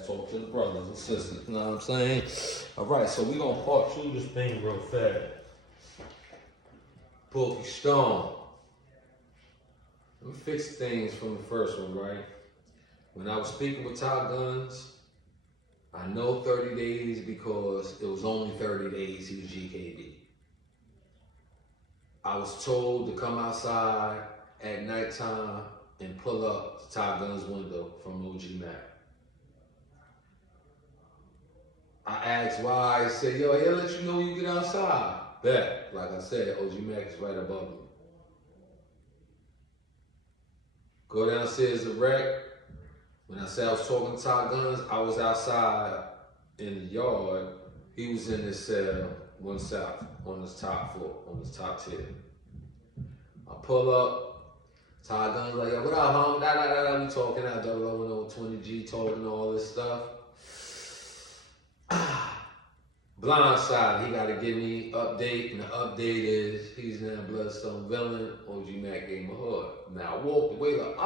fast talk to the brothers and sisters. You know what I'm saying? All right, so we're going to part through this thing real fast. Bookie Stone. Let me fix things from the first one, right? When I was speaking with Top Guns, I know 30 days because it was only 30 days he was GKB. I was told to come outside at nighttime and pull up to Top Gun's window from OG Mac. I asked why. He said, yo, he'll let you know when you get outside. Bet. Like I said, OG Mac is right above me. Go downstairs to rec. When I said I was talking to Top Guns, I was outside in the yard. He was in his cell, one south, on his top floor, on his top tier. I pull up, Top Guns like, yo, what up, homie? We talking out, 001020G, talking all this stuff. Blindside, he got to give me update, and the update is he's now Bloodstone villain. OG Mac gave him a hug. Now I walked away like,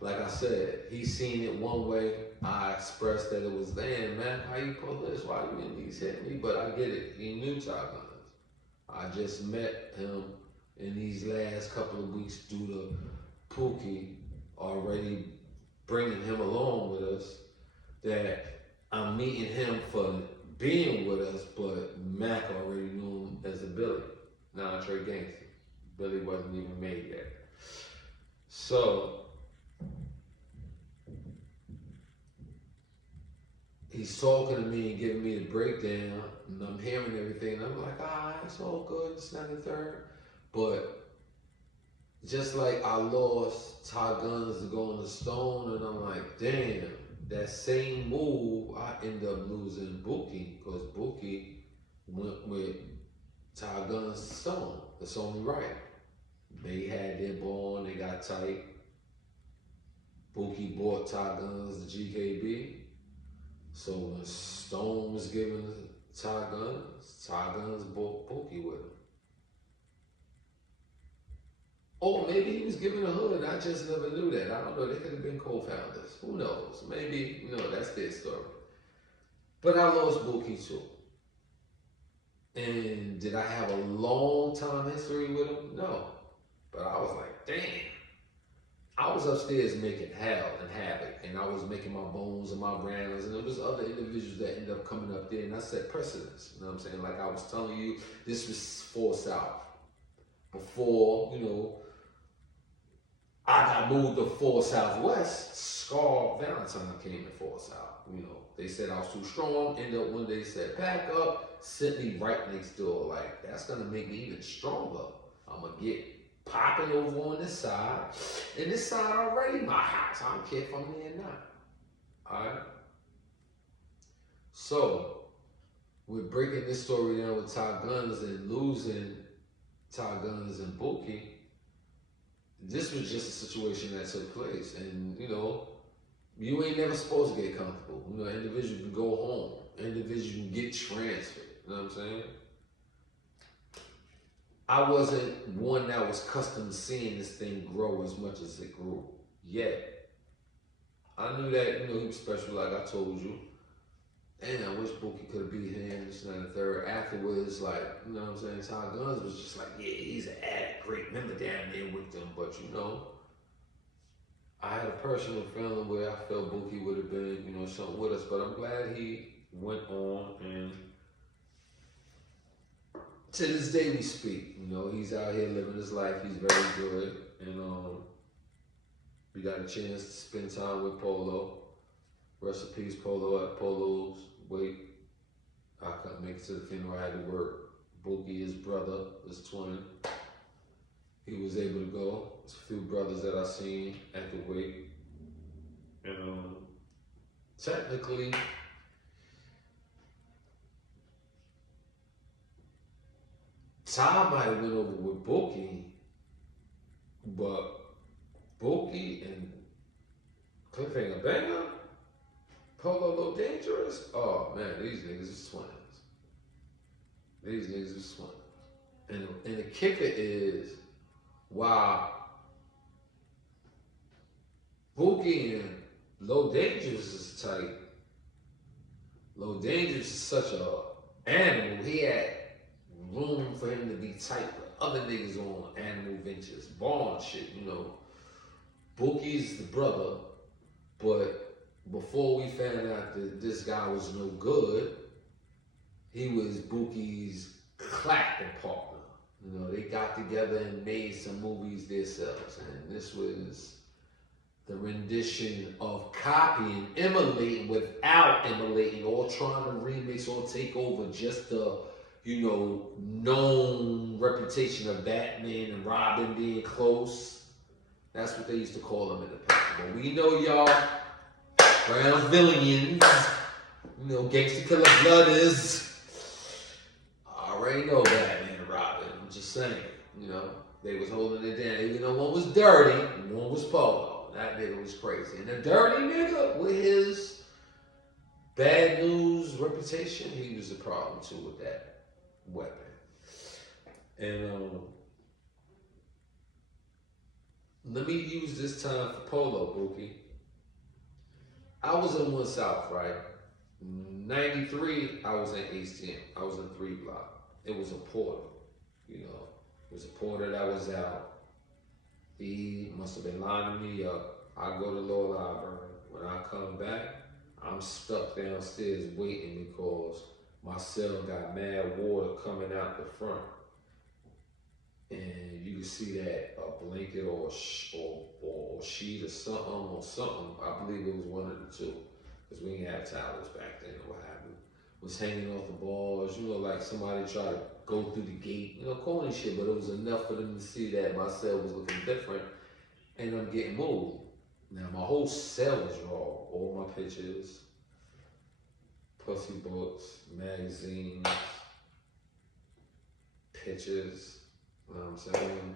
like I said, he seen it one way. I expressed that it was, damn, man, how you pull this? Why you in these hit me? But I get it. He knew Top Guns. I just met him in these last couple of weeks due to Bookie already bringing him along with us, that I'm meeting him for being with us, but Mac already knew him as a Billy, non-Trey gangster. Billy wasn't even made yet. So, he's talking to me and giving me the breakdown, and I'm hearing everything, and I'm like, it's all good, it's not the third. But just like I lost Top Guns to go on the Stone, and I'm like, damn, that same move, I end up losing Bookie, because Bookie went with Top Guns to Stone. It's only right. They had their bond, they got tight. Bookie bought Top Guns to GKB. So when Stone was giving Top Guns bought Bookie with him. Or maybe he was giving a hood, I just never knew that. I don't know, they could have been co-founders. Who knows? Maybe, that's their story. But I lost Bookie too. And did I have a long time history with him? No. But I was like, damn. I was upstairs making hell and havoc, and I was making my bones and my rounds, and there was other individuals that ended up coming up there, and I set precedence. You know what I'm saying? Like I was telling you, this was 4 South. Before, I got moved to 4 Southwest, Scar Valentine came to 4 South. They said I was too strong. Ended up one day said, pack up, sent me right next door. Like, that's gonna make me even stronger. I'm gonna get popping over on this side. And this side already my house. I don't care if I'm there or not. Alright? So, we're breaking this story down with Top Guns and losing Top Guns and Bookie. This was just a situation that took place. And, you ain't never supposed to get comfortable. An individual can go home. Individual can get transferred. You know what I'm saying? I wasn't one that was accustomed to seeing this thing grow as much as it grew. Yet, I knew that, he was special, like I told you. And I wish Bookie could have beat him, this and that, and the third. Afterwards, like, Top Guns was just like, yeah, he's an addict, great member down there with them. But, I had a personal feeling where I felt Bookie would have been, something with us. But I'm glad he went on, and to this day we speak. He's out here living his life. He's very good. And we got a chance to spend time with Polo. Rest in peace, Polo, at Polo's wake. I couldn't make it to the funeral. I had to work. Bookie, his brother, his twin, he was able to go. There's a few brothers that I seen at the wake. And technically, Ty might have went over with Bookie, but Bookie and Cliffhanger Banger, Polo and Dangerous, oh man, these niggas is twins. These niggas is twins. And the kicker is, while Bookie and Low Dangerous is tight. Low Dangerous is such a animal. He had room for him to be tight with other niggas on animal ventures, Bond shit, you know. Bookie's the brother, but before we found out that this guy was no good, he was Bookie's clapping partner. You know, they got together and made some movies themselves, and this was the rendition of copying, emulating without emulating, or trying to remix or take over just the, you know, known reputation of Batman and Robin being close. That's what they used to call them in the past. But we know y'all, brown villains, you know, gangster killer blooders. I already know Batman and Robin. I'm just saying, you know, they was holding it down. Even though one was dirty, one was Polo. That nigga was crazy. And the dirty nigga, with his bad news reputation, he was a problem too with that weapon. And let me use this time for Polo, Bookie. I was in 1 South, right? 93, I was in HTM. I was in 3 Block. It was a porter, you know. It was a porter that was out. He must have been lining me up. I go to Lower Library. When I come back, I'm stuck downstairs waiting because my cell got mad water coming out the front. And you can see that a blanket or sheet or something. I believe it was one of the two, because we didn't have towels back then or what have you. Was hanging off the bars, you know, like somebody tried to go through the gate, you know, corny shit, but it was enough for them to see that my cell was looking different and I'm getting moved. Now my whole cell was raw, all my pictures, pussy books, magazines, pictures, you know what I'm saying?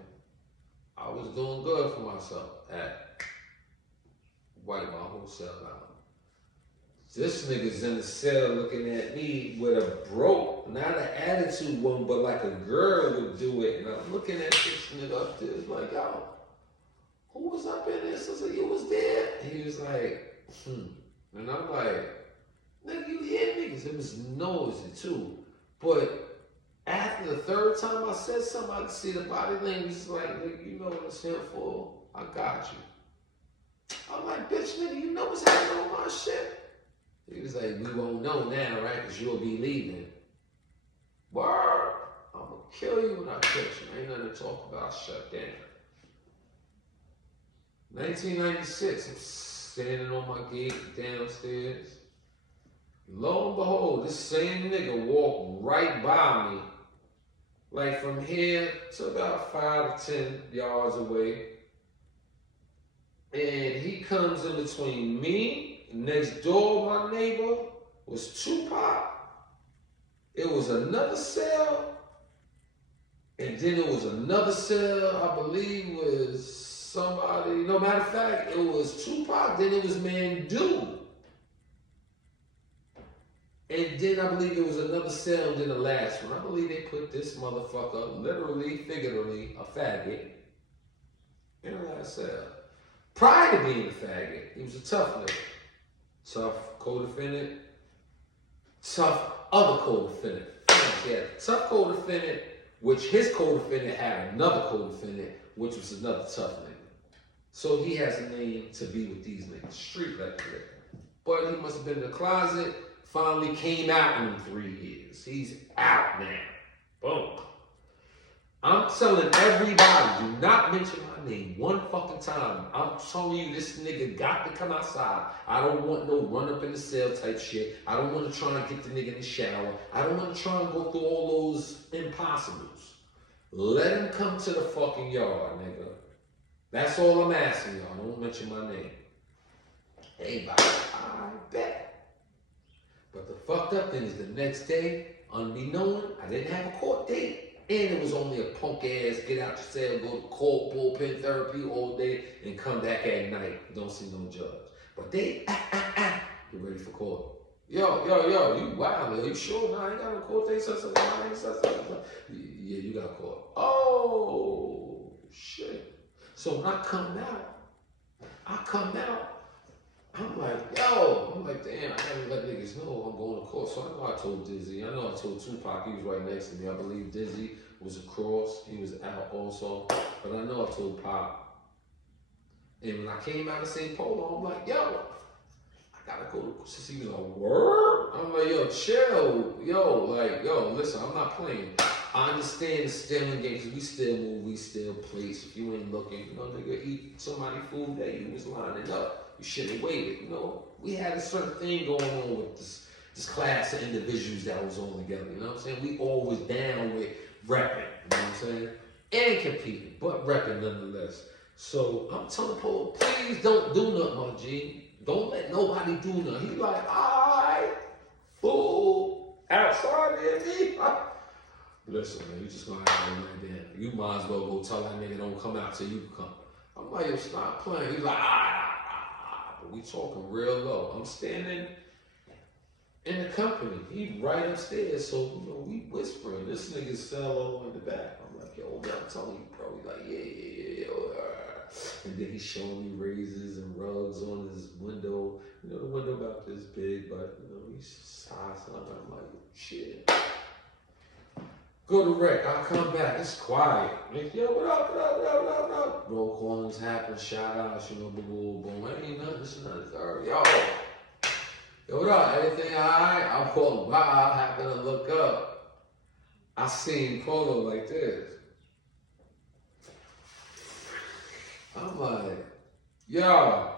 I was doing good for myself at wipe my whole cell out. This nigga's in the cell looking at me with a broke, not an attitude one, but like a girl would do it. And I'm looking at this nigga up there, like, yo, who was up in this? I said, you was there? And he was like, And I'm like, nigga, you hear niggas? It was noisy too. But after the third time I said something, I could see the body language. It's like, nigga, you know what it's here for? I got you. I'm like, bitch, nigga, you know what's happening on my shit? He was like, we won't know now, right? Because you'll be leaving. Word, I'm going to kill you when I catch you. Ain't nothing to talk about. Shut down. 1996, I'm standing on my gate downstairs. Lo and behold, this same nigga walked right by me. Like from here to about 5 to 10 yards away. And he comes in between me. Next door, my neighbor, was Tupac. It was another cell. And then it was another cell, I believe was somebody. No, matter of fact, it was Tupac, then it was Mandu. And then I believe it was another cell, and then the last one. I believe they put this motherfucker, literally, figuratively, a faggot, in the last cell. Prior to being a faggot, he was a tough nigga. Tough co-defendant, tough other co-defendant. Yeah, tough co-defendant, which his co-defendant had another co-defendant, which was another tough nigga. So he has a name to be with these niggas, street record. But he must have been in the closet, finally came out in 3 years. He's out now. Boom. I'm telling everybody, do not mention my name one fucking time. I'm telling you, this nigga got to come outside. I don't want no run up in the cell type shit. I don't want to try and get the nigga in the shower. I don't want to try and go through all those impossibles. Let him come to the fucking yard, nigga. That's all I'm asking y'all. Don't mention my name. Everybody, I bet. But the fucked up thing is the next day, unbeknown, I didn't have a court date. And it was only a punk ass, get out your cell, go to court, bullpen therapy all day, and come back at night. Don't see no judge. But they, get ready for court. Yo, you wild, you sure? Nah, I ain't got no court date, Yeah, you got court. Oh, shit. So when I come out, I'm like, yo, I'm like, damn, I gotta let niggas know I'm going to court. So I know I told Dizzy. I know I told Tupac, he was right next to me. I believe Dizzy was across. He was out also. But I know I told Pop. And when I came out of St. Polo, I'm like, yo, I gotta go to court. He was like, word? I'm like, yo, chill. Yo, listen, I'm not playing. I understand the stealing games. We still move, we still place. If you ain't looking, nigga, eat somebody food that you was lining up. You should have waited, We had a certain thing going on with this class of individuals that was all together, you know what I'm saying? We always down with repping, you know what I'm saying? And competing, but repping nonetheless. So I'm telling Polo, please don't do nothing, my G. Don't let nobody do nothing. He like, all right, fool, outside there, me. Listen, man, you just gonna have to lay down. You might as well go tell that nigga don't come out till you come. I'm like, yo, stop playing. He's like, but we talking real low. I'm standing in the company. He right upstairs, so we whispering. This nigga solo in the back. I'm like, yo, man, I'm telling you, bro. He's like, yeah. And then he's showing me razors and rugs on his window. The window about this big, but he's size. I'm like, shit. Go to rec, I'll come back, it's quiet. Like, yo, what up? Roll callings happen, shout outs, boom, boom, boom. Ain't nothing, this is nothing. Yo, what up? Everything all right? I pulled by, I happen to look up. I seen Polo like this. I'm like, yo,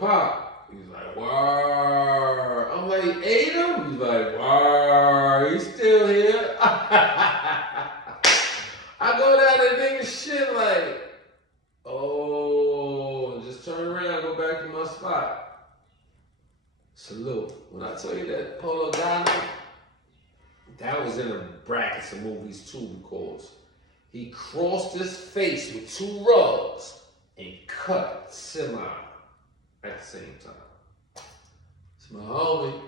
Pop. He's like, word. I'm like, you ate him? He's like, word. He's still here. I go down to nigga shit like, oh, just turn around, go back to my spot. Salute. When I tell you that Polo got him, that was in the brackets of movies too, because he crossed his face with 2 rugs and cut semi at the same time. It's my homie.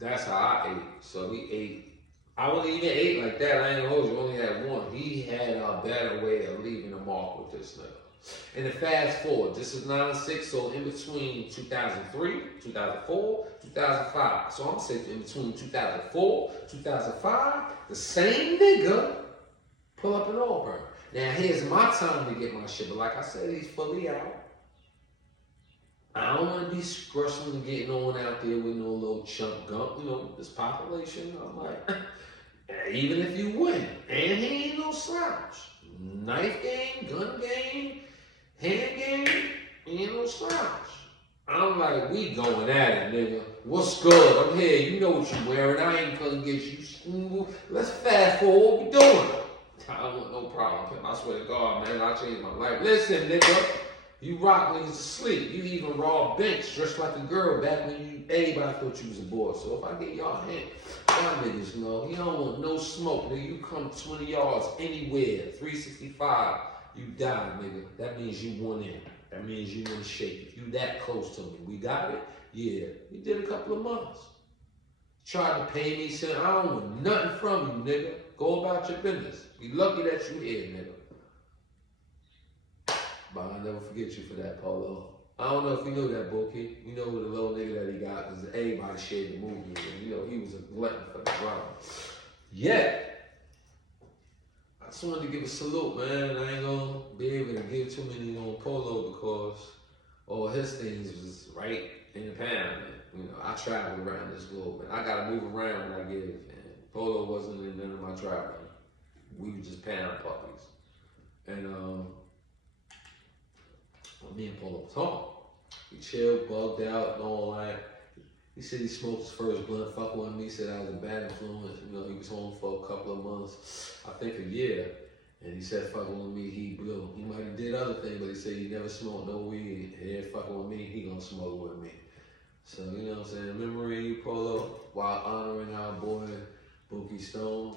That's how I ate. So we ate. I wouldn't even ate like that. I ain't gonna hold you. Only had one. He had a better way of leaving a mark with this nigga. And then fast forward. This is 96, so in between 2003, 2004, 2005. So I'm saying in between 2004, 2005, the same nigga pull up in Auburn. Now here's my time to get my shit. But like I said, he's fully out. I don't want to be scrushing and getting on out there with no little chump gump. This population, I'm like, even if you win, and he ain't no slouch. Knife game, gun game, hand game, he ain't no slouch. I'm like, we going at it, nigga. What's good? I'm here. You know what you wearing. I ain't gonna get you. Let's fast forward. What we doing? I don't want no problem. I swear to God, man, I changed my life. Listen, nigga. You rock niggas to sleep. You even raw bench dressed like a girl back when everybody thought you was a boy. So if I get y'all a hint, y'all niggas know, you don't want no smoke, nigga. You come 20 yards anywhere, 365, you die, nigga. That means you won in. That means you won shake. If you that close to me, we got it? Yeah. We did a couple of months. Tried to pay me, said, I don't want nothing from you, nigga. Go about your business. Be lucky that you here, nigga. But I'll never forget you for that, Polo. I don't know if you knew that, Bookie. You know the little nigga that he got, because everybody shared the movie. And, he was a glutton for the drama. Yet, I just wanted to give a salute, man. I ain't going to be able to give too many on Polo because all his things was right in the pound. And, I traveled around this globe, and I got to move around when I give. And Polo wasn't in none of my traveling. We were just pound puppies. And, me and Polo was home. We chilled, bugged out, and all that. He said he smoked his first blunt, fucking with me. He said I was a bad influence. He was home for a couple of months, I think a year. And he said fucking with me, he blew. He might have did other things, but he said he never smoked no weed. He ain't fucking with me, he gonna smoke with me. So, you know what I'm saying? Memory, Polo, while honoring our boy, Bookie Stone.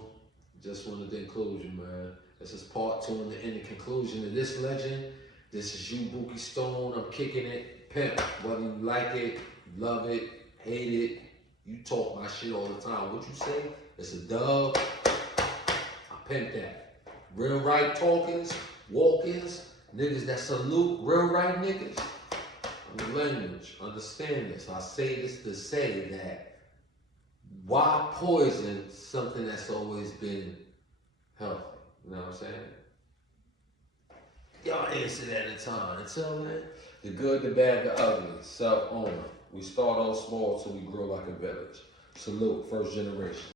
Just wanted to include you, man. This is part 2 in the conclusion of this legend. This is you, Bookie Stone. I'm kicking it. Pimp. Whether you like it, love it, hate it, you talk my shit all the time. What you say? It's a dub. I pimp that. Real right talkers, walkers, niggas that salute, real right niggas. language, understand this. I say this to say that why poison something that's always been healthy? You know what I'm saying? Y'all answer that in time. Until then, the good, the bad, the ugly. Self-owner. We start off small till we grow like a village. Salute, first generation.